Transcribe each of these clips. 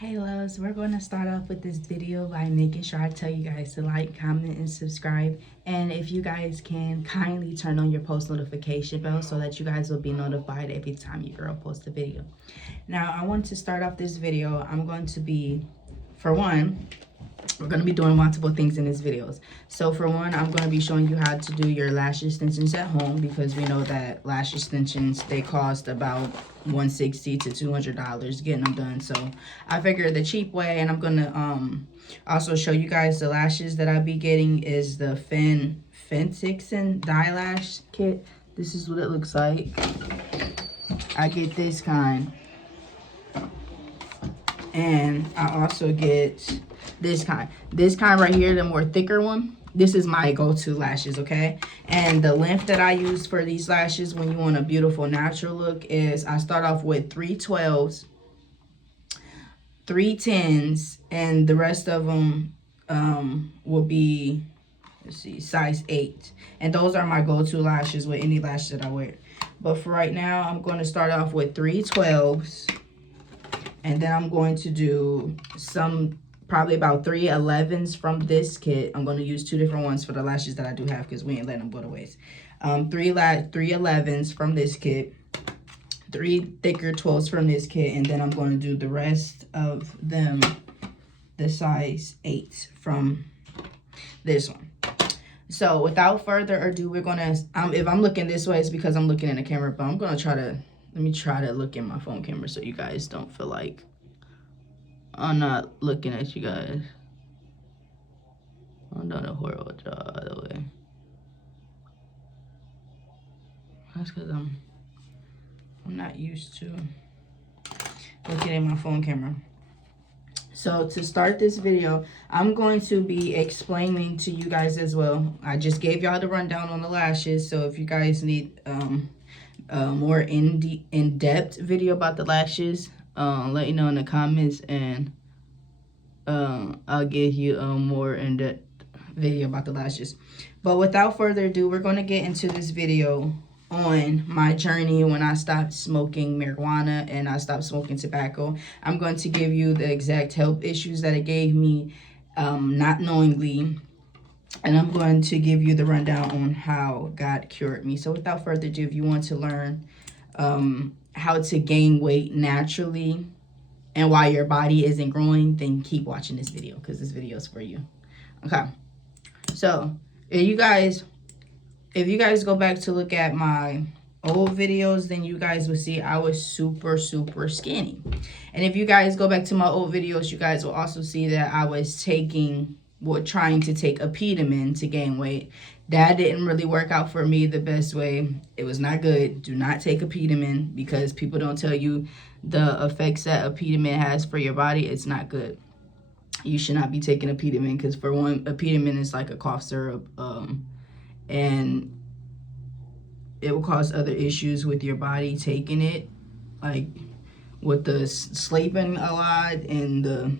Hey loves, we're going to start off with this video by making sure I tell you guys to like, comment, and subscribe. And if you guys can, kindly turn on your post notification bell so that you guys will be notified every time your girl posts a video. Now, I want to start off this video. I'm going to be, for one, we're going to be doing multiple things in these videos. So for one, I'm going to be showing you how to do your lash extensions at home, because we know that lash extensions, they cost about $160 to $200 getting them done. So I figured the cheap way, and I'm going to also show you guys the lashes that I be getting is the Faithingod dye lash kit. This is what it looks like. I get this kind. And I also get this kind right here, the more thicker one. This is my go-to lashes, okay? And the length that I use for these lashes when you want a beautiful natural look is I start off with 312s, 310s, and the rest of them will be, let's see, size 8. And those are my go-to lashes with any lashes that I wear. But for right now, I'm going to start off with 312s. And then I'm going to do probably about 311s from this kit. I'm going to use 2 different ones for the lashes that I do have, because we ain't letting them go to waste. 311s from this kit, 3 thicker 12s from this kit, and then I'm going to do the rest of them, the size 8 from this one. So without further ado, we're going to, if I'm looking this way, it's because I'm looking in the camera, but I'm going to let me try to look in my phone camera so you guys don't feel like I'm not looking at you guys. I'm doing a horrible job, by the way. That's because I'm not used to looking at my phone camera. So to start this video, I'm going to be explaining to you guys as well. I just gave y'all the rundown on the lashes, so if you guys need more in-depth video about the lashes, let me know in the comments, and I'll give you a more in-depth video about the lashes. But without further ado, we're going to get into this video on my journey when I stopped smoking marijuana and I stopped smoking tobacco. I'm going to give you the exact health issues that it gave me, not knowingly, and I'm going to give you the rundown on how God cured me. So without further ado, if you want to learn how to gain weight naturally and why your body isn't growing, then keep watching this video, because this video is for you. Okay, so if you guys go back to look at my old videos, then you guys will see I was super skinny. And if you guys go back to my old videos, you guys will also see that I was trying to take Addictionrecovery to gain weight. That didn't really work out for me the best way. It was not good. Do not take Addictionrecovery, because people don't tell you the effects that Addictionrecovery has for your body. It's not good. You should not be taking Addictionrecovery, because for one, Addictionrecovery is like a cough syrup, and it will cause other issues with your body taking it, like with the sleeping a lot and the,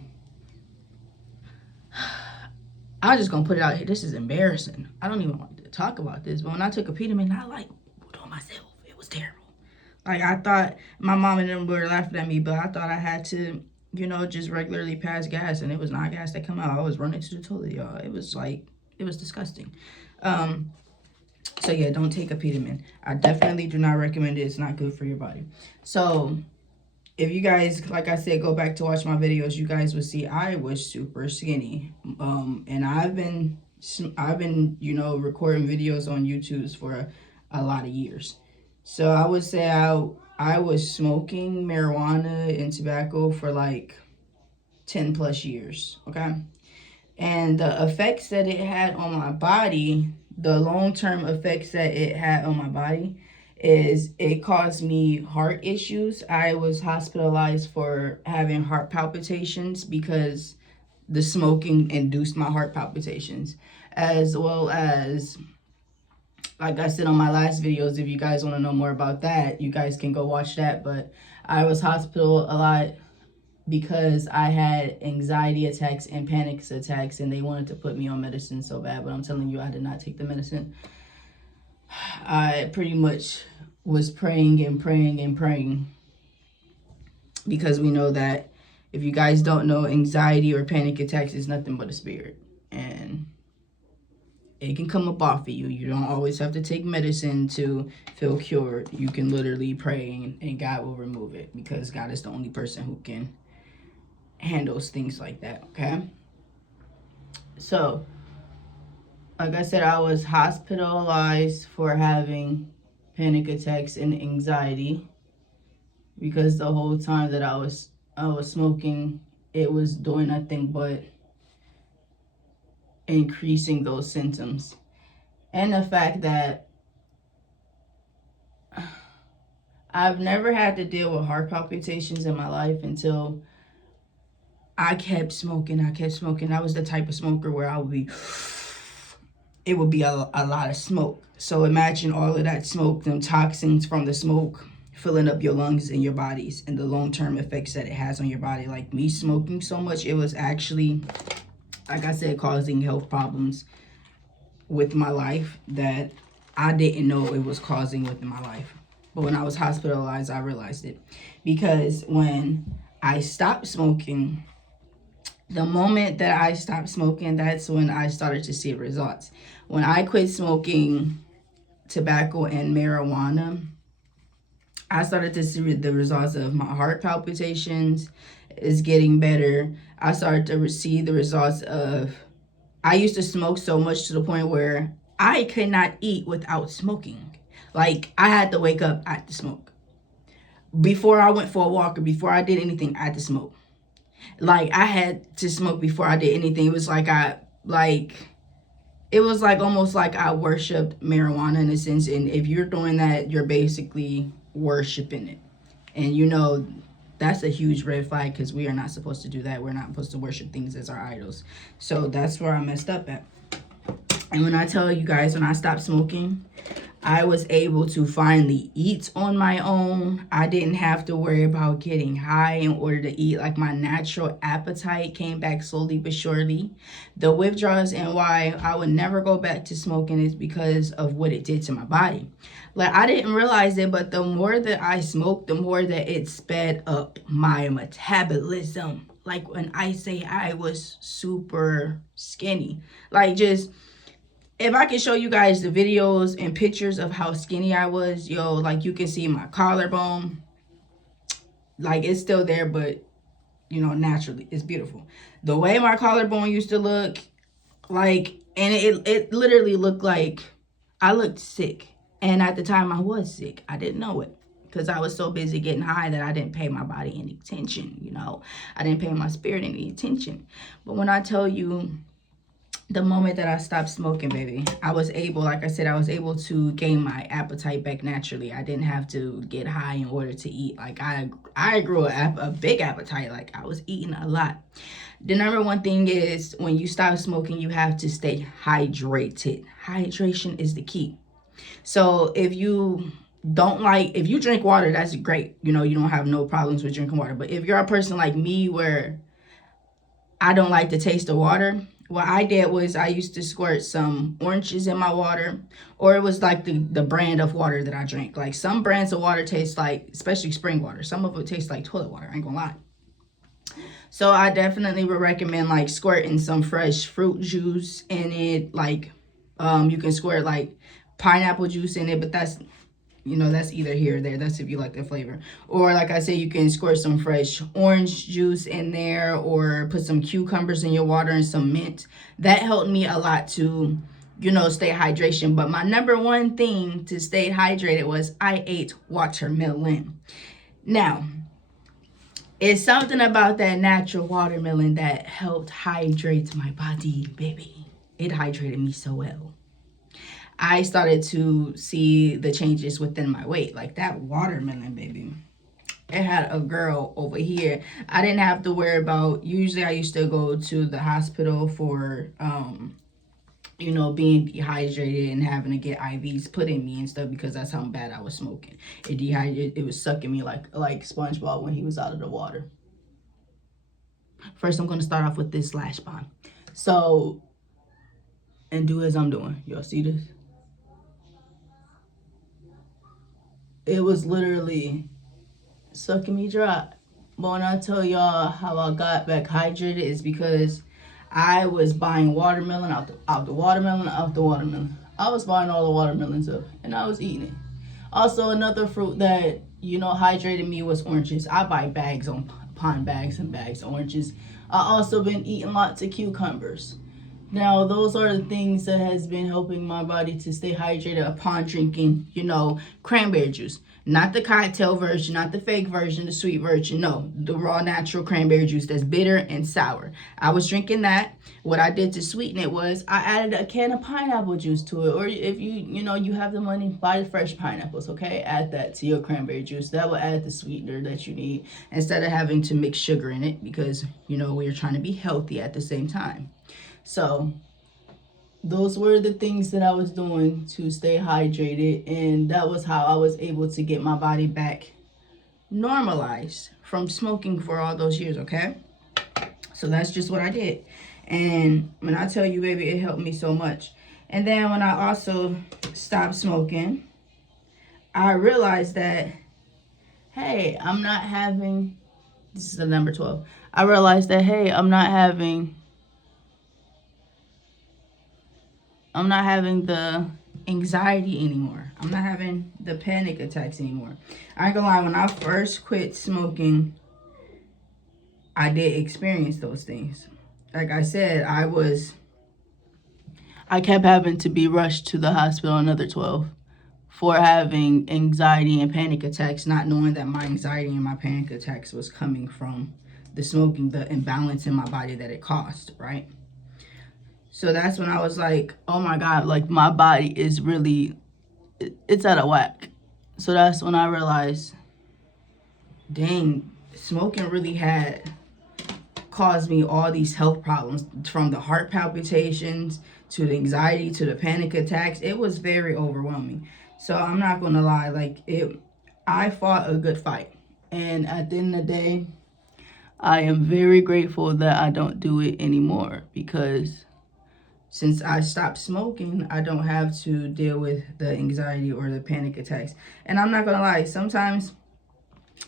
I'm just gonna put it out here. This is embarrassing. I don't even want to talk about this, but when I took Addictionrecovery, I like doing myself. It was terrible. Like, I thought my mom and them were laughing at me, but I thought I had to, just regularly pass gas, and it was not gas that come out. I was running to the toilet, y'all. It was disgusting. So yeah, don't take Addictionrecovery. I definitely do not recommend it. It's not good for your body. So if you guys, like I said, go back to watch my videos, you guys will see I was super skinny. And I've been recording videos on YouTube for a lot of years. So I would say I was smoking marijuana and tobacco for like 10 plus years, okay? And the effects that it had on my body, the long-term effects that it had on my body, is it caused me heart issues. I was hospitalized for having heart palpitations because the smoking induced my heart palpitations, as well as, like I said on my last videos, if you guys want to know more about that, you guys can go watch that. But I was hospital a lot because I had anxiety attacks and panic attacks, and they wanted to put me on medicine so bad. But I'm telling you, I did not take the medicine. I pretty much was praying and praying and praying, because we know that If you guys don't know, anxiety or panic attacks is nothing but a spirit. And it can come up off of you. You don't always have to take medicine to feel cured. You can literally pray and God will remove it, because God is the only person who can handle things like that, okay? So, like I said, I was hospitalized for having panic attacks and anxiety, because the whole time that I was smoking, it was doing nothing but increasing those symptoms. And the fact that I've never had to deal with heart palpitations in my life until I kept smoking. I was the type of smoker where it would be a lot of smoke. So imagine all of that smoke, them toxins from the smoke filling up your lungs and your bodies, and the long-term effects that it has on your body. Like me smoking so much, it was actually, like I said, causing health problems with my life that I didn't know it was causing within my life. But when I was hospitalized, I realized it. Because when I stopped smoking, the moment that I stopped smoking, that's when I started to see results. When I quit smoking tobacco and marijuana, I started to see the results of my heart palpitations is getting better. I started to see the results of, I used to smoke so much to the point where I could not eat without smoking. Like, I had to wake up, I had to smoke. Before I went for a walk or before I did anything, I had to smoke. Like, I had to smoke before I did anything. It was like it was like almost like I worshipped marijuana in a sense. And if you're doing that, you're basically worshiping it. And you know, that's a huge red flag, because we are not supposed to do that. We're not supposed to worship things as our idols. So that's where I messed up at. And when I tell you guys, when I stopped smoking, I was able to finally eat on my own. I didn't have to worry about getting high in order to eat. Like, my natural appetite came back slowly but surely. The withdrawals and why I would never go back to smoking is because of what it did to my body. Like, I didn't realize it, but the more that I smoked, the more that it sped up my metabolism. Like, when I say I was super skinny, like, just, if I can show you guys the videos and pictures of how skinny I was, yo, like, you can see my collarbone. Like, it's still there, but, you know, naturally, it's beautiful. The way my collarbone used to look, like, and it literally looked like I looked sick. And at the time, I was sick. I didn't know it, because I was so busy getting high that I didn't pay my body any attention, you know. I didn't pay my spirit any attention. But when I tell you, the moment that I stopped smoking, baby, I was able, like I said, I was able to gain my appetite back naturally. I didn't have to get high in order to eat. Like, I grew a big appetite. Like, I was eating a lot. The number one thing is, when you stop smoking, you have to stay hydrated. Hydration is the key. So if you if you drink water, that's great. You know, you don't have no problems with drinking water. But if you're a person like me where I don't like the taste of water, what I did was I used to squirt some oranges in my water, or it was like the brand of water that I drink. Like, some brands of water taste like, especially spring water, some of it tastes like toilet water, I ain't gonna lie. So I definitely would recommend, like, squirting some fresh fruit juice in it. Like, you can squirt like pineapple juice in it, but that's, you know, that's either here or there. That's if you like the flavor. Or, like I said, you can squirt some fresh orange juice in there, or put some cucumbers in your water and some mint. That helped me a lot to, you know, stay hydration. But my number one thing to stay hydrated was I ate watermelon. Now, it's something about that natural watermelon that helped hydrate my body, baby. It hydrated me so well. I started to see the changes within my weight. Like, that watermelon, baby, it had a girl over here. I didn't have to worry about, usually I used to go to the hospital for, you know, being dehydrated and having to get IVs put in me and stuff, because that's how bad I was smoking. It was sucking me like SpongeBob when he was out of the water. First, I'm going to start off with this Slash Bomb. So, and do as I'm doing. Y'all see this? It was literally sucking me dry. But when I tell y'all how I got back hydrated, is because I was buying watermelon out the watermelon. I was buying all the watermelons up, and I was eating it. Also, another fruit that, hydrated me was oranges. I buy bags upon bags and bags of oranges. I also been eating lots of cucumbers. Now, those are the things that has been helping my body to stay hydrated upon drinking, cranberry juice. Not the cocktail version, not the fake version, the sweet version. No, the raw natural cranberry juice that's bitter and sour. I was drinking that. What I did to sweeten it was I added a can of pineapple juice to it. Or if you have the money, buy the fresh pineapples, okay? Add that to your cranberry juice. That will add the sweetener that you need instead of having to mix sugar in it, because, we're trying to be healthy at the same time. So those were the things that I was doing to stay hydrated, and that was how I was able to get my body back normalized from smoking for all those years, okay? So that's just what I did. And when I tell you, baby, it helped me so much. And then when I also stopped smoking, I realized that, hey, I'm not having, this is the number 12. I realized that, hey, I'm not having the anxiety anymore. I'm not having the panic attacks anymore. I ain't gonna lie, when I first quit smoking, I did experience those things. Like I said, I kept having to be rushed to the hospital, another 12, for having anxiety and panic attacks, not knowing that my anxiety and my panic attacks was coming from the smoking, the imbalance in my body that it caused, right? So that's when I was like, oh my God, like my body is really, it's out of whack. So that's when I realized, dang, smoking really had caused me all these health problems, from the heart palpitations to the anxiety to the panic attacks. It was very overwhelming. So I'm not gonna lie, I fought a good fight. And at the end of the day, I am very grateful that I don't do it anymore, because since I stopped smoking, I don't have to deal with the anxiety or the panic attacks. And I'm not gonna lie, sometimes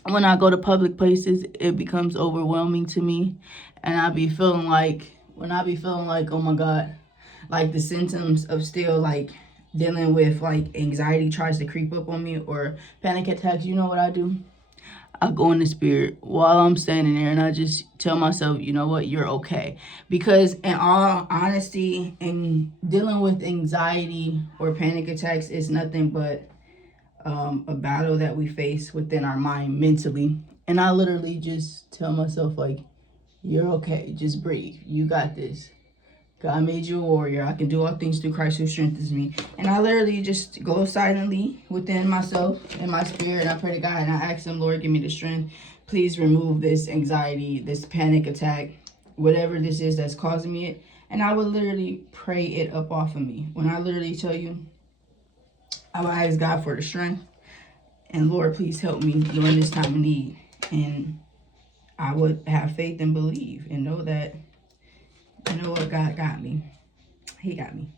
when I go to public places, it becomes overwhelming to me. And I be feeling like, oh my God, like the symptoms of still like dealing with like anxiety tries to creep up on me, or panic attacks, you know what I do? I go in the spirit while I'm standing there, and I just tell myself, you know what, you're okay. Because in all honesty, in dealing with anxiety or panic attacks is nothing but a battle that we face within our mind mentally. And I literally just tell myself, like, you're okay. Just breathe. You got this. God made you a warrior. I can do all things through Christ who strengthens me. And I literally just go silently within myself and my spirit, and I pray to God, and I ask him, Lord, give me the strength. Please remove this anxiety, this panic attack, whatever this is that's causing me it. And I would literally pray it up off of me. When I literally tell you, I would ask God for the strength. And Lord, please help me during this time of need. And I would have faith and believe and know that, you know what, God got me. He got me.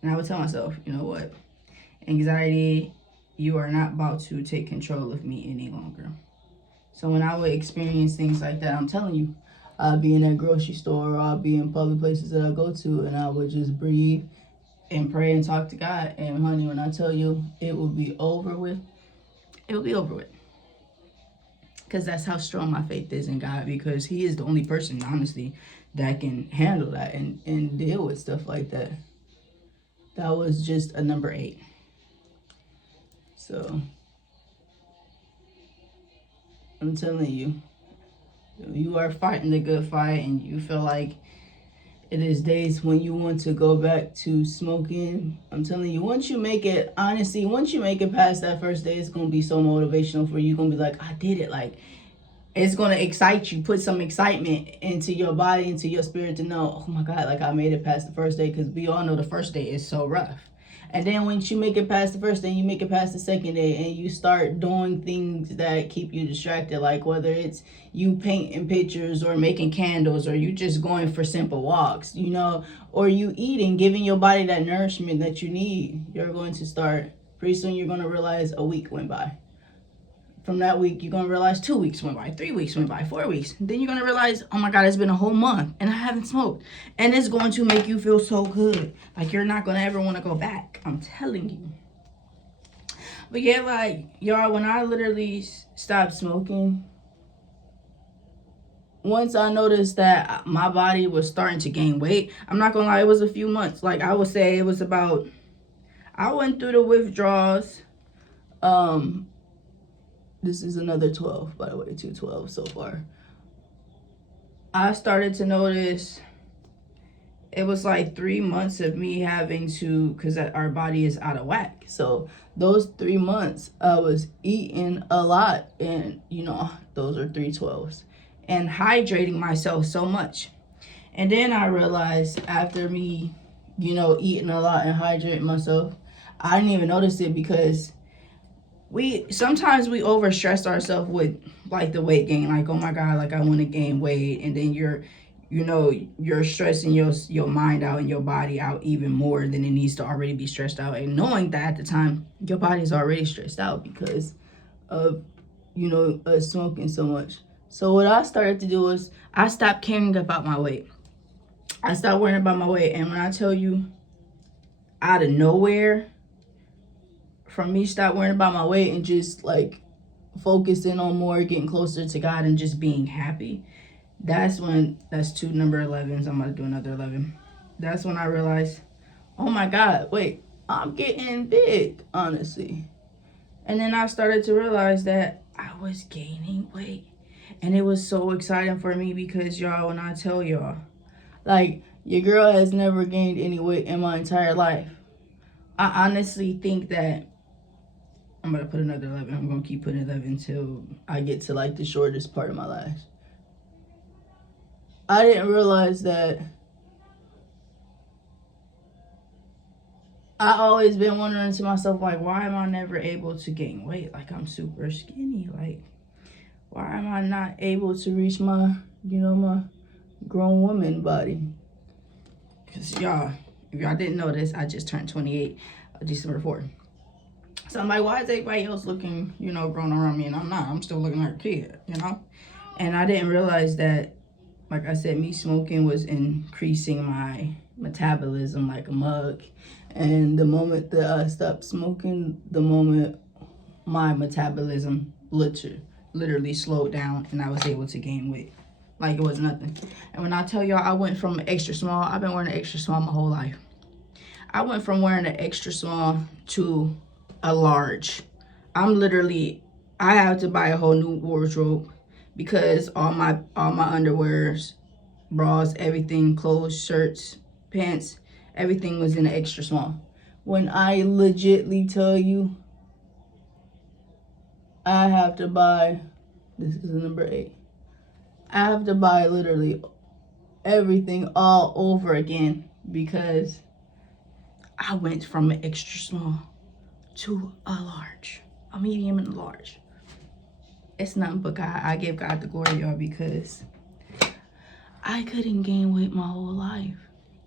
And I would tell myself, you know what, anxiety, you are not about to take control of me any longer. So when I would experience things like that, I'm telling you, I'll be in that grocery store, or I'll be in public places that I go to, and I would just breathe and pray and talk to God. And honey, when I tell you, it will be over with. It will be over with. Because that's how strong my faith is in God, because he is the only person, honestly, that can handle that and deal with stuff like that. That was just a number 8. So I'm telling you, you are fighting the good fight, and you feel like it is days when you want to go back to smoking. I'm telling you, once you make it past that first day, it's going to be so motivational for you. You're going to be like, I did it. Like, it's going to excite you, put some excitement into your body, into your spirit, to know, oh my God, like I made it past the first day, because we all know the first day is so rough. And then once you make it past the first day, you make it past the second day, and you start doing things that keep you distracted, like whether it's you painting pictures or making candles, or you just going for simple walks, or you eating, giving your body that nourishment that you need. You're going to start, pretty soon you're going to realize a week went by. from that week, you're going to realize 2 weeks went by, 3 weeks went by, 4 weeks. Then you're going to realize, oh my God, it's been a whole month and I haven't smoked. And it's going to make you feel so good. Like, you're not going to ever want to go back. I'm telling you. But yeah, like, y'all, when I literally stopped smoking, once I noticed that my body was starting to gain weight, I'm not going to lie, it was a few months. Like, I would say it was about, I went through the withdrawals. This is another 12, by the way, 212 so far. I started to notice it was like 3 months of me having to, because our body is out of whack. So those 3 months, I was eating a lot. And, you know, those are 312s. And hydrating myself so much. And then I realized after me, you know, eating a lot and hydrating myself, I didn't even notice it because sometimes we overstress ourselves with like the weight gain. Like, oh my God, like I want to gain weight. And then you're stressing your mind out and your body out even more than it needs to already be stressed out. And knowing that at the time, your body's already stressed out because of, you know, us smoking so much. So what I started to do was I stopped caring about my weight. I stopped worrying about my weight. And when I tell you, out of nowhere, from me stop worrying about my weight and just like focusing on more, getting closer to God and just being happy. That's 2 number 11s. I'm about to do another 11. That's when I realized, oh my God, wait, I'm getting big, honestly. And then I started to realize that I was gaining weight. And it was so exciting for me because, y'all, when I tell y'all, like, your girl has never gained any weight in my entire life. I honestly think that I'm going to put another 11. I'm going to keep putting 11 until I get to, like, the shortest part of my lash. I didn't realize that I always been wondering to myself, like, why am I never able to gain weight? Like, I'm super skinny. Like, why am I not able to reach my, you know, my grown woman body? Because, y'all, if y'all didn't know this, I just turned 28 December 4th. So I'm like, why is everybody else looking, you know, grown around me? And I'm not. I'm still looking like a kid, you know? And I didn't realize that, like I said, me smoking was increasing my metabolism like a mug. And the moment that I stopped smoking, the moment my metabolism literally slowed down and I was able to gain weight. Like it was nothing. And when I tell y'all, I went from extra small, I've been wearing an extra small my whole life. I went from wearing an extra small to a large. I have to buy a whole new wardrobe because all my underwears, bras, everything, clothes, shirts, pants, everything was in an extra small. When I legitly tell you, I have to buy, this is number 8. I have to buy literally everything all over again because I went from an extra small to a large, a medium and a large. It's nothing but God. I give God the glory, y'all, because I couldn't gain weight my whole life.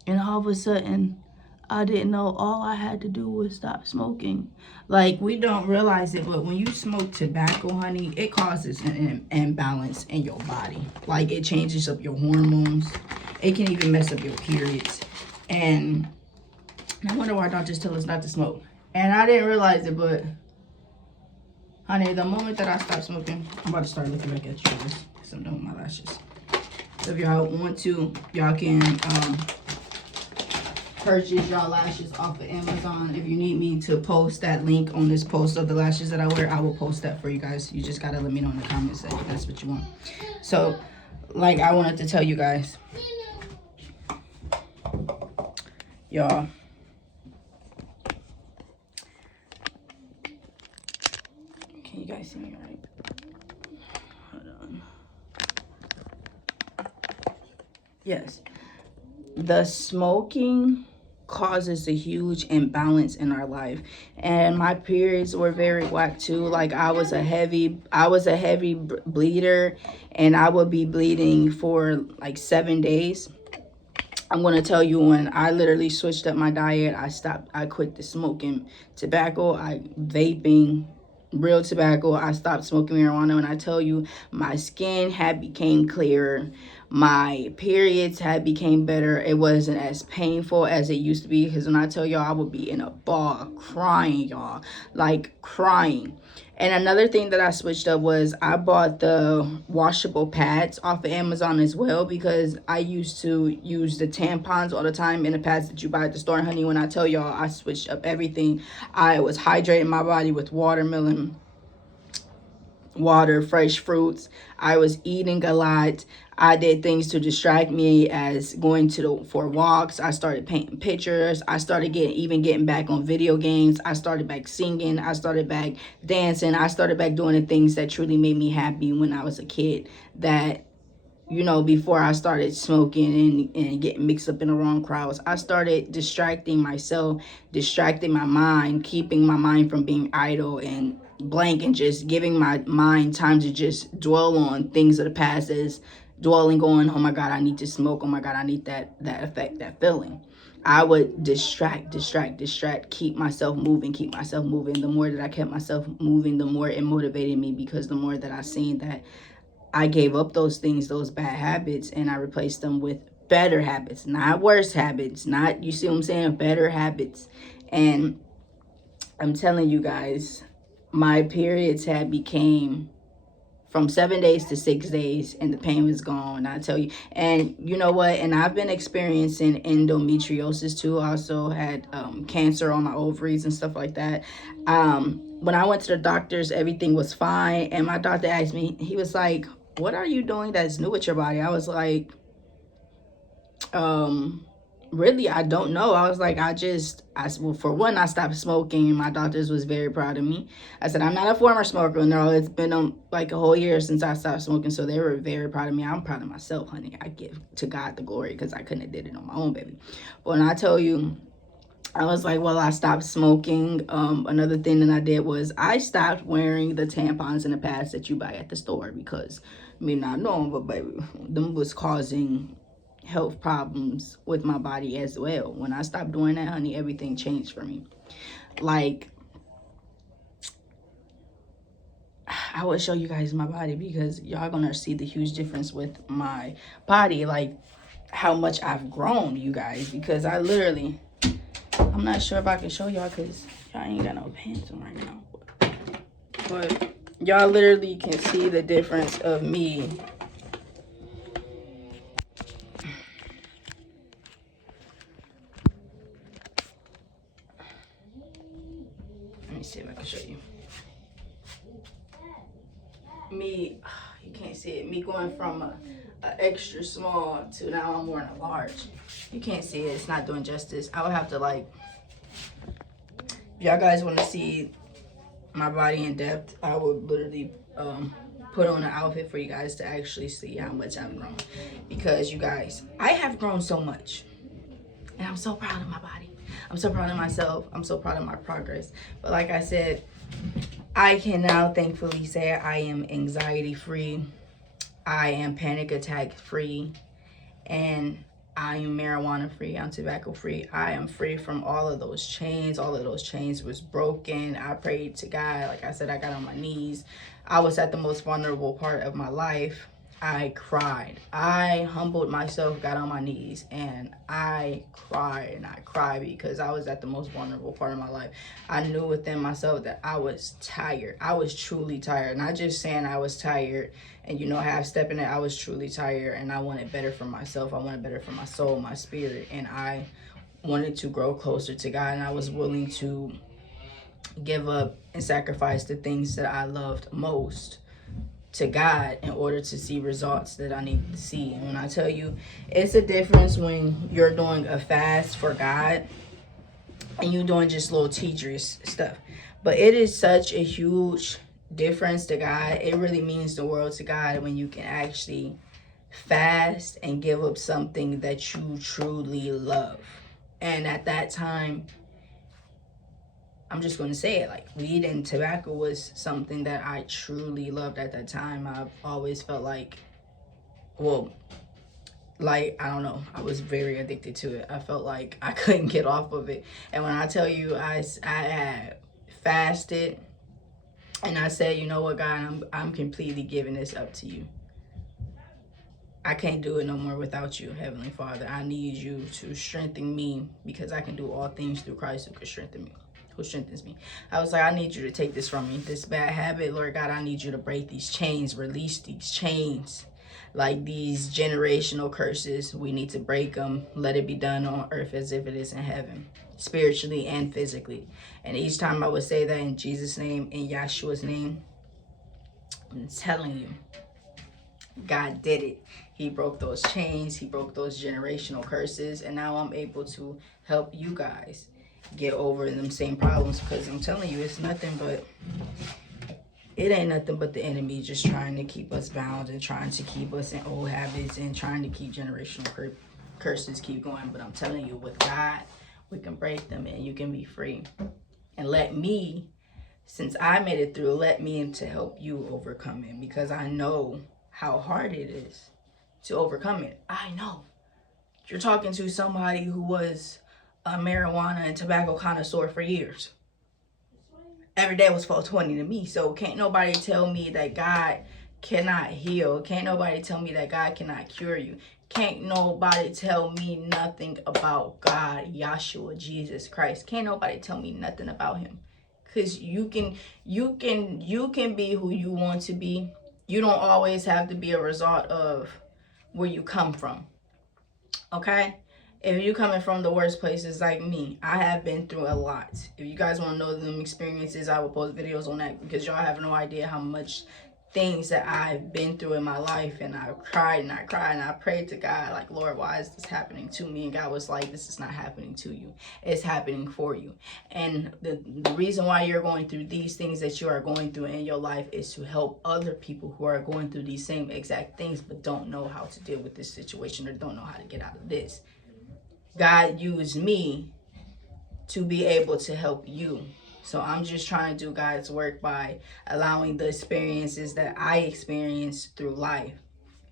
And all of a sudden, I didn't know all I had to do was stop smoking. Like, we don't realize it, but when you smoke tobacco, honey, it causes an imbalance in your body. Like, it changes up your hormones. It can even mess up your periods. And I wonder why doctors tell us not to smoke. And I didn't realize it, but, honey, the moment that I stopped smoking, I'm about to start looking back at you because I'm done with my lashes. So if y'all want to, y'all can purchase y'all lashes off of Amazon. If you need me to post that link on this post of the lashes that I wear, I will post that for you guys. You just gotta let me know in the comments that if that's what you want. So, like, I wanted to tell you guys, y'all, can you guys see me all right? Hold on. Yes, the smoking causes a huge imbalance in our life, and my periods were very whack too. Like, I was a heavy bleeder, and I would be bleeding for like 7 days. I'm gonna tell you, when I literally switched up my diet, I quit the smoking tobacco, vaping, real tobacco. I stopped smoking marijuana. When I tell you, my skin had became clearer, my periods had became better. It wasn't as painful as it used to be, because when I tell y'all, I would be in a ball crying, y'all, like crying. And another thing that I switched up was I bought the washable pads off of Amazon as well, because I used to use the tampons all the time in the pads that you buy at the store. Honey, when I tell y'all, I switched up everything. I was hydrating my body with watermelon water, fresh fruits. I was eating a lot. I did things to distract me, as going for walks. I started painting pictures. I started getting back on video games. I started back singing. I started back dancing. I started back doing the things that truly made me happy when I was a kid, that, you know, before I started smoking and getting mixed up in the wrong crowds. I started distracting myself, distracting my mind, keeping my mind from being idle and blank, and just giving my mind time to just dwell on things of the past, as dwelling on, oh my God, I need to smoke. Oh my God, I need that effect, that feeling. I would distract, keep myself moving. The more that I kept myself moving, the more it motivated me, because the more that I seen that I gave up those things, those bad habits, and I replaced them with better habits, not worse habits, not, you see what I'm saying, better habits. And I'm telling you guys, my periods had became from 7 days to 6 days, and the pain was gone. I tell you. And you know what? And I've been experiencing endometriosis too. I also had cancer on my ovaries and stuff like that. When I went to the doctors, everything was fine. And my doctor asked me, he was like, what are you doing that's new with your body? I was like, really, I don't know. I was like, well, for one, I stopped smoking. My doctors was very proud of me. I said, I'm not a former smoker. No, it's been like a whole year since I stopped smoking. So they were very proud of me. I'm proud of myself, honey. I give to God the glory, because I couldn't have did it on my own, baby. But when I tell you, I was like, well, I stopped smoking. Another thing that I did was I stopped wearing the tampons and the pads that you buy at the store, because, I mean, not knowing, but baby, them was causing health problems with my body as well. When I stopped doing that, honey, everything changed for me. Like, I will show you guys my body, because y'all gonna see the huge difference with my body, like how much I've grown, you guys, because I literally, I'm not sure if I can show y'all, because y'all ain't got no pants on right now, but y'all literally can see the difference of me. Let me see if I can show you. Me, you can't see it. Me going from a extra small to now I'm wearing a large. You can't see it. It's not doing justice. I would have to, like, if y'all guys want to see my body in depth, I would literally put on an outfit for you guys to actually see how much I've grown. Because you guys, I have grown so much, and I'm so proud of my body. I'm so proud of myself. I'm so proud of my progress. But like I said, I can now thankfully say I am anxiety free. I am panic attack free, and I am marijuana free. I'm tobacco free. I am free from all of those chains. All of those chains was broken. I prayed to God. Like I said, I got on my knees. I was at the most vulnerable part of my life. I cried. I humbled myself, got on my knees, and I cried. And I cried because I was at the most vulnerable part of my life. I knew within myself that I was tired. I was truly tired. Not just saying I was tired and, you know, half stepping it. I was truly tired, and I wanted better for myself. I wanted better for my soul, my spirit, and I wanted to grow closer to God, and I was willing to give up and sacrifice the things that I loved most to God in order to see results that I need to see. And when I tell you, it's a difference when you're doing a fast for God and you're doing just little tedious stuff. But it is such a huge difference to God. It really means the world to God when you can actually fast and give up something that you truly love. And at that time, I'm just going to say it, like, weed and tobacco was something that I truly loved at that time. I've always felt like, well, like, I don't know, I was very addicted to it. I felt like I couldn't get off of it. And when I tell you, I had fasted, And I said, you know what, God, I'm completely giving this up to you. I can't do it no more without you, Heavenly Father. I need you to strengthen me, because I can do all things through Christ who can strengthen me, who strengthens me. I was like, I need you to take this from me, this bad habit, Lord God. I need you to break these chains, release these chains, like these generational curses. We need to break them. Let it be done on earth as if it is in heaven, spiritually and physically. And each time I would say that in Jesus' name, in Yahshua's name, I'm telling you, God did it. He broke those chains. He broke those generational curses. And now I'm able to help you guys get over them same problems, because I'm telling you, it ain't nothing but the enemy just trying to keep us bound and trying to keep us in old habits and trying to keep generational curses keep going. But I'm telling you, with God, we can break them and you can be free. And let me, since I made it through, let me in to help you overcome it, because I know how hard it is to overcome it. I know. You're talking to somebody who was a marijuana and tobacco connoisseur for years. Every day was 420 to me. So can't nobody tell me that God cannot heal. Can't nobody tell me that God cannot cure you. Can't nobody tell me nothing about God, Yahshua, Jesus Christ. Can't nobody tell me nothing about him. Because you can be who you want to be. You don't always have to be a result of where you come from. Okay? If you coming from the worst places like me, I have been through a lot. If you guys want to know them experiences, I will post videos on that, because y'all have no idea how much things that I've been through in my life. And I cried and I cried and I prayed to God, like, Lord, why is this happening to me? And God was like, this is not happening to you. It's happening for you. And the reason why you're going through these things that you are going through in your life is to help other people who are going through these same exact things but don't know how to deal with this situation or don't know how to get out of this. God used me to be able to help you. So I'm just trying to do God's work by allowing the experiences that I experienced through life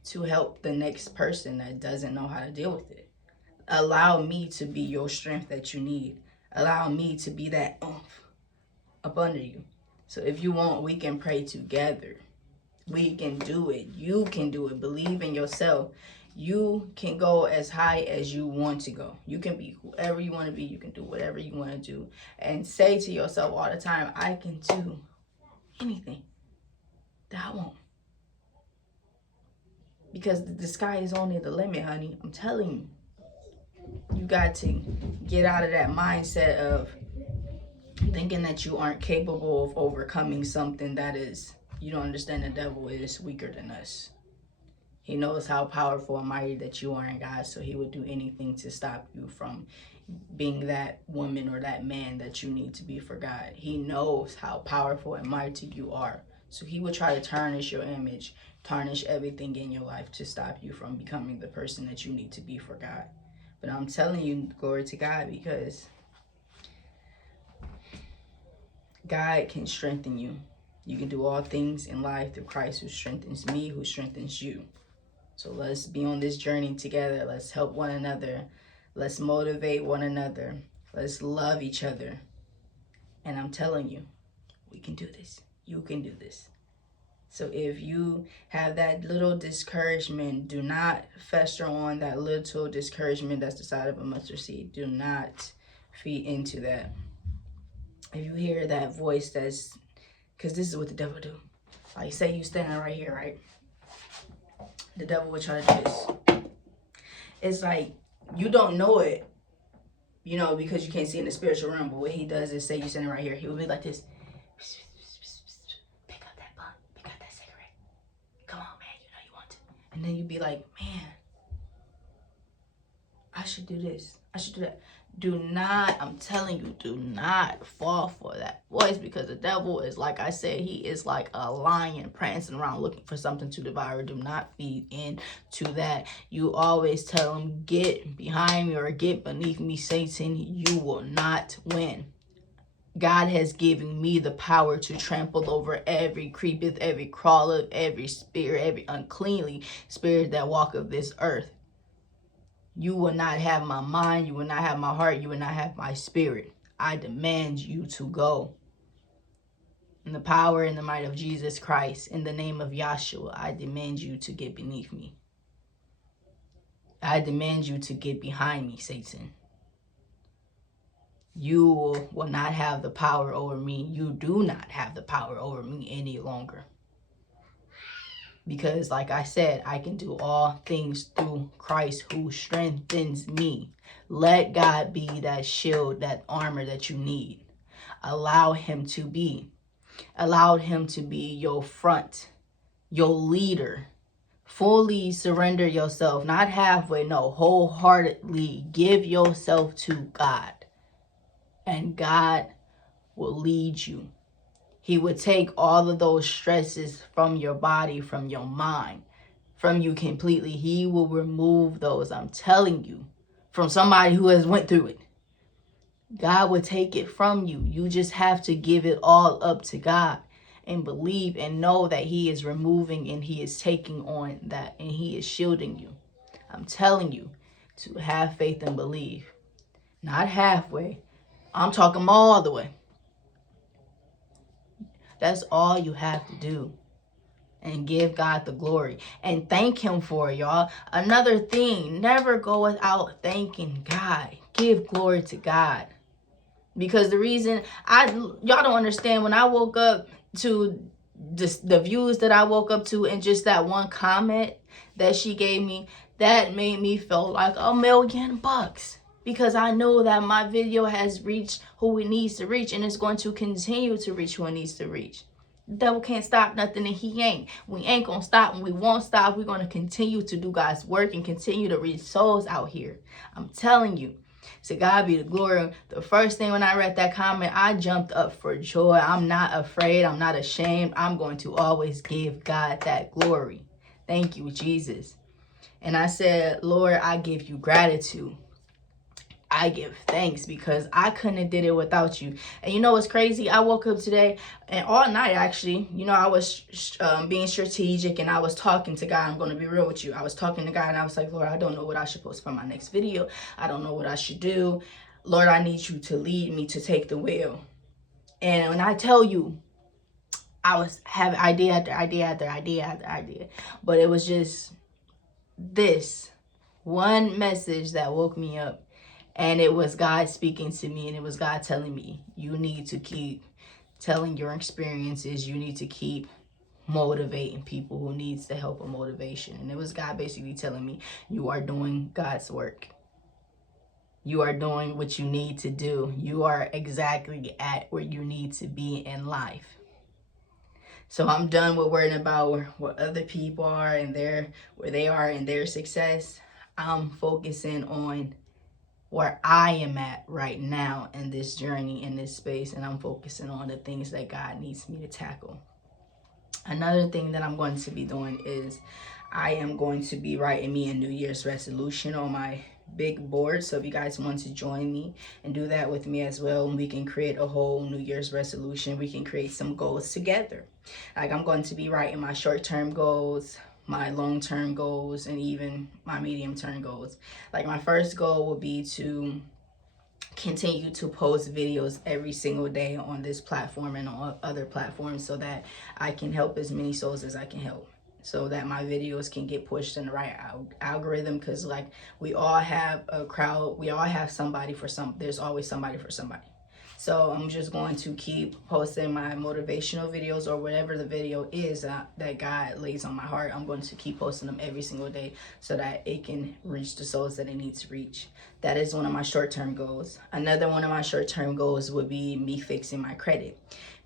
to help the next person that doesn't know how to deal with it. Allow me to be your strength that you need. Allow me to be that oomph up under you. So if you want, we can pray together. We can do it. You can do it. Believe in yourself. You can go as high as you want to go. You can be whoever you want to be. You can do whatever you want to do. And say to yourself all the time, I can do anything that I want. Because the sky is only the limit, honey. I'm telling you. You got to get out of that mindset of thinking that you aren't capable of overcoming something that is, you don't understand, the devil is weaker than us. He knows how powerful and mighty that you are in God, so he would do anything to stop you from being that woman or that man that you need to be for God. He knows how powerful and mighty you are. So he would try to tarnish your image, tarnish everything in your life to stop you from becoming the person that you need to be for God. But I'm telling you, glory to God, because God can strengthen you. You can do all things in life through Christ who strengthens me, who strengthens you. So let's be on this journey together. Let's help one another. Let's motivate one another. Let's love each other. And I'm telling you, we can do this. You can do this. So if you have that little discouragement, do not fester on that little discouragement that's the size of a mustard seed. Do not feed into that. If you hear that voice that's, because this is what the devil do. Like, say you standing right here, right? The devil will try to do this. It's like, you don't know it, you know, because you can't see in the spiritual realm. But what he does is, say you standing right here, he will be like this. Pick up that blunt. Pick up that cigarette. Come on, man. You know you want to. And then you'd be like, man, I should do this. I should do that. Do not, I'm telling you, do not fall for that voice, because the devil is, like I said, he is like a lion prancing around looking for something to devour. Do not feed into that. You always tell him, get behind me or get beneath me, Satan. You will not win. God has given me the power to trample over every creepeth, every crawleth, every spirit, every uncleanly spirit that walketh this earth. You will not have my mind. You will not have my heart. You will not have my spirit. I demand you to go. In the power and the might of Jesus Christ, in the name of Yahshua, I demand you to get beneath me. I demand you to get behind me, Satan. You will not have the power over me. You do not have the power over me any longer. Because like I said, I can do all things through Christ who strengthens me. Let God be that shield, that armor that you need. Allow him to be. Allow him to be your front, your leader. Fully surrender yourself, not halfway, no, wholeheartedly give yourself to God. And God will lead you. He would take all of those stresses from your body, from your mind, from you completely. He will remove those, I'm telling you, from somebody who has went through it. God will take it from you. You just have to give it all up to God and believe and know that he is removing and he is taking on that and he is shielding you. I'm telling you to have faith and believe. Not halfway. I'm talking all the way. That's all you have to do. And give God the glory. And thank him for it, y'all. Another thing, never go without thanking God. Give glory to God. Because the reason, y'all don't understand, when I woke up to just the views that I woke up to and just that one comment that she gave me, that made me feel like $1 million. Because I know that my video has reached who it needs to reach, and it's going to continue to reach who it needs to reach. The devil can't stop nothing, and he ain't. We ain't going to stop, and we won't stop. We're going to continue to do God's work and continue to reach souls out here. I'm telling you. To God be the glory. The first thing when I read that comment, I jumped up for joy. I'm not afraid. I'm not ashamed. I'm going to always give God that glory. Thank you, Jesus. And I said, Lord, I give you gratitude. I give thanks because I couldn't have did it without you. And you know what's crazy? I woke up today and all night actually, I was being strategic and I was talking to God. I'm going to be real with you. I was talking to God and I was like, Lord, I don't know what I should post for my next video. I don't know what I should do. Lord, I need you to lead me to take the wheel. And when I tell you, I was having idea after idea after idea after idea. But it was just this one message that woke me up. And it was God speaking to me, and it was God telling me, you need to keep telling your experiences. You need to keep motivating people who needs the help of motivation. And it was God basically telling me, you are doing God's work. You are doing what you need to do. You are exactly at where you need to be in life. So I'm done with worrying about where other people are and where they are in their success. I'm focusing on where I am at right now in this journey, in this space, and I'm focusing on the things that God needs me to tackle. Another thing that I'm going to be doing is I am going to be writing me a New Year's resolution on my big board. So if you guys want to join me and do that with me as well, we can create a whole New Year's resolution. We can create some goals together. Like I'm going to be writing my short-term goals, my long-term goals, and even my medium-term goals. Like my first goal will be to continue to post videos every single day on this platform and on other platforms so that I can help as many souls as I can help, so that my videos can get pushed in the right algorithm. Because like we all have a crowd, we all have somebody for there's always somebody for somebody. So I'm just going to keep posting my motivational videos or whatever the video is that God lays on my heart. I'm going to keep posting them every single day so that it can reach the souls that it needs to reach. That is one of my short-term goals. Another one of my short-term goals would be me fixing my credit.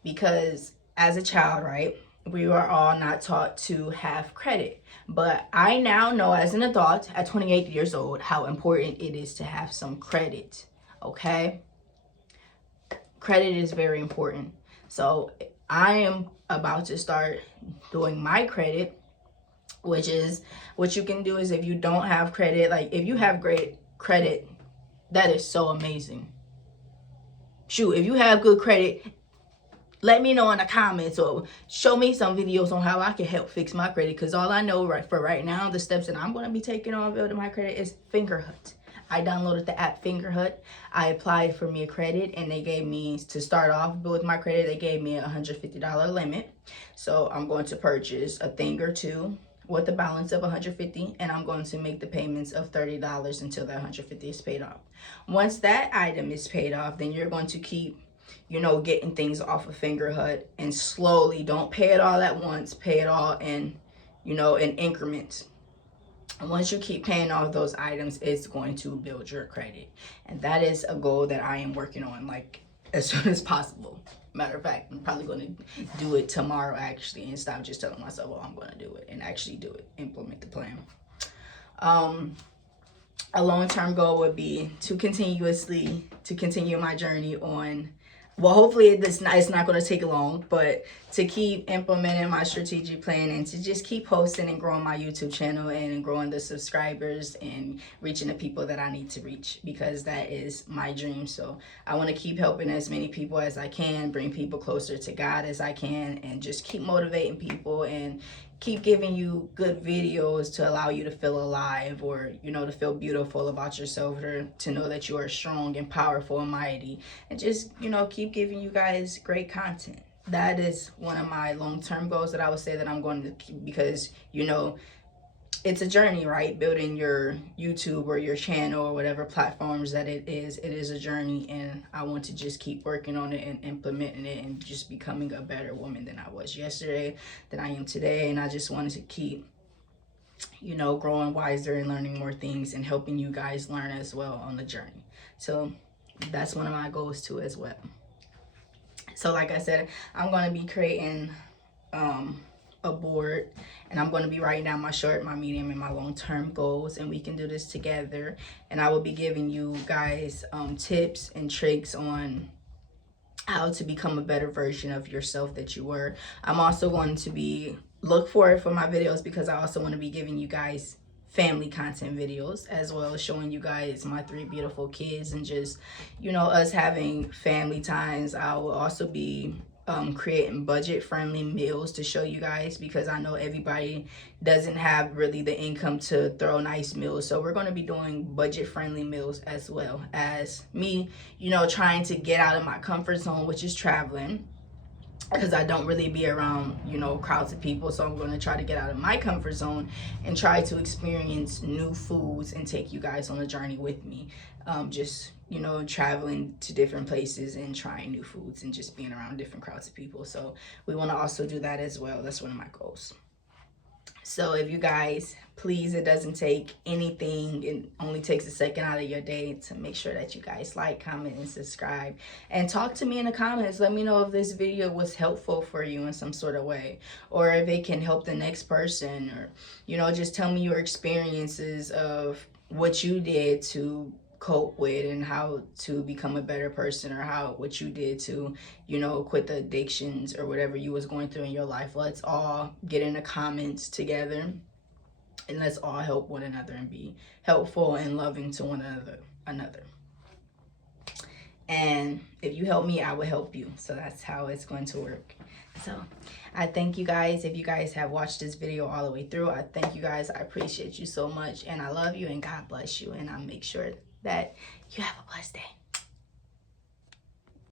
Because as a child, right, we were all not taught to have credit. But I now know as an adult at 28 years old how important it is to have some credit, okay? Credit is very important. So I am about to start doing my credit, which is what you can do is if you don't have credit, like if you have great credit, that is so amazing. Shoot, if you have good credit, let me know in the comments or show me some videos on how I can help fix my credit. Because all I know right now, the steps that I'm going to be taking on building my credit is Faithingod. I downloaded the app Faithingod. I applied for me a credit, and they gave me, to start off with my credit, they gave me a $150 limit. So I'm going to purchase a thing or two with a balance of $150, and I'm going to make the payments of $30 until that $150 is paid off. Once that item is paid off, then you're going to keep, you know, getting things off of Faithingod, and slowly, don't pay it all at once, pay it all in, you know, in increments. And once you keep paying off those items, it's going to build your credit. And that is a goal that I am working on, like, as soon as possible. Matter of fact, I'm probably going to do it tomorrow, actually, and stop just telling myself, oh, I'm going to do it, and actually do it, implement the plan. A long-term goal would be to continue my journey on, well, hopefully it's not going to take long, but to keep implementing my strategic plan, and to just keep posting and growing my YouTube channel, and growing the subscribers and reaching the people that I need to reach, because that is my dream. So I want to keep helping as many people as I can, bring people closer to God as I can, and just keep motivating people, and keep giving you good videos to allow you to feel alive, or, you know, to feel beautiful about yourself, or to know that you are strong and powerful and mighty, and just, you know, keep giving you guys great content. That is one of my long-term goals that I would say that I'm going to keep, because, you know, it's a journey, right? Building your YouTube or your channel or whatever platforms that it is a journey, and I want to just keep working on it and implementing it, and just becoming a better woman than I was yesterday, than I am today. And I just wanted to keep, you know, growing wiser and learning more things, and helping you guys learn as well on the journey. So that's one of my goals too as well. So like I said, I'm going to be creating a board, and I'm going to be writing down my short, my medium, and my long-term goals, and we can do this together. And I will be giving you guys tips and tricks on how to become a better version of yourself that you were. I'm also going to be, look for it for my videos, because I also want to be giving you guys family content videos, as well as showing you guys my 3 beautiful kids, and just, you know, us having family times. I will also be creating budget-friendly meals to show you guys, because I know everybody doesn't have really the income to throw nice meals. So we're going to be doing budget-friendly meals, as well as me, you know, trying to get out of my comfort zone, which is traveling, because I don't really be around, you know, crowds of people. So I'm going to try to get out of my comfort zone and try to experience new foods, and take you guys on a journey with me. Just, you know, traveling to different places and trying new foods, and just being around different crowds of people. So we want to also do that as well. That's one of my goals. So if you guys, please, it doesn't take anything. It only takes a second out of your day to make sure that you guys like, comment, and subscribe. And talk to me in the comments. Let me know if this video was helpful for you in some sort of way, or if it can help the next person, or, you know, just tell me your experiences of what you did to cope with, and how to become a better person, or what you did to, you know, quit the addictions or whatever you was going through in your life. Let's all get in the comments together, and let's all help one another, and be helpful and loving to one another. And if you help me, I will help you. So that's how it's going to work. So I thank you guys. If you guys have watched this video all the way through, I thank you guys. I appreciate you so much, and I love you, and God bless you, and I'll make sure that you have a blessed day.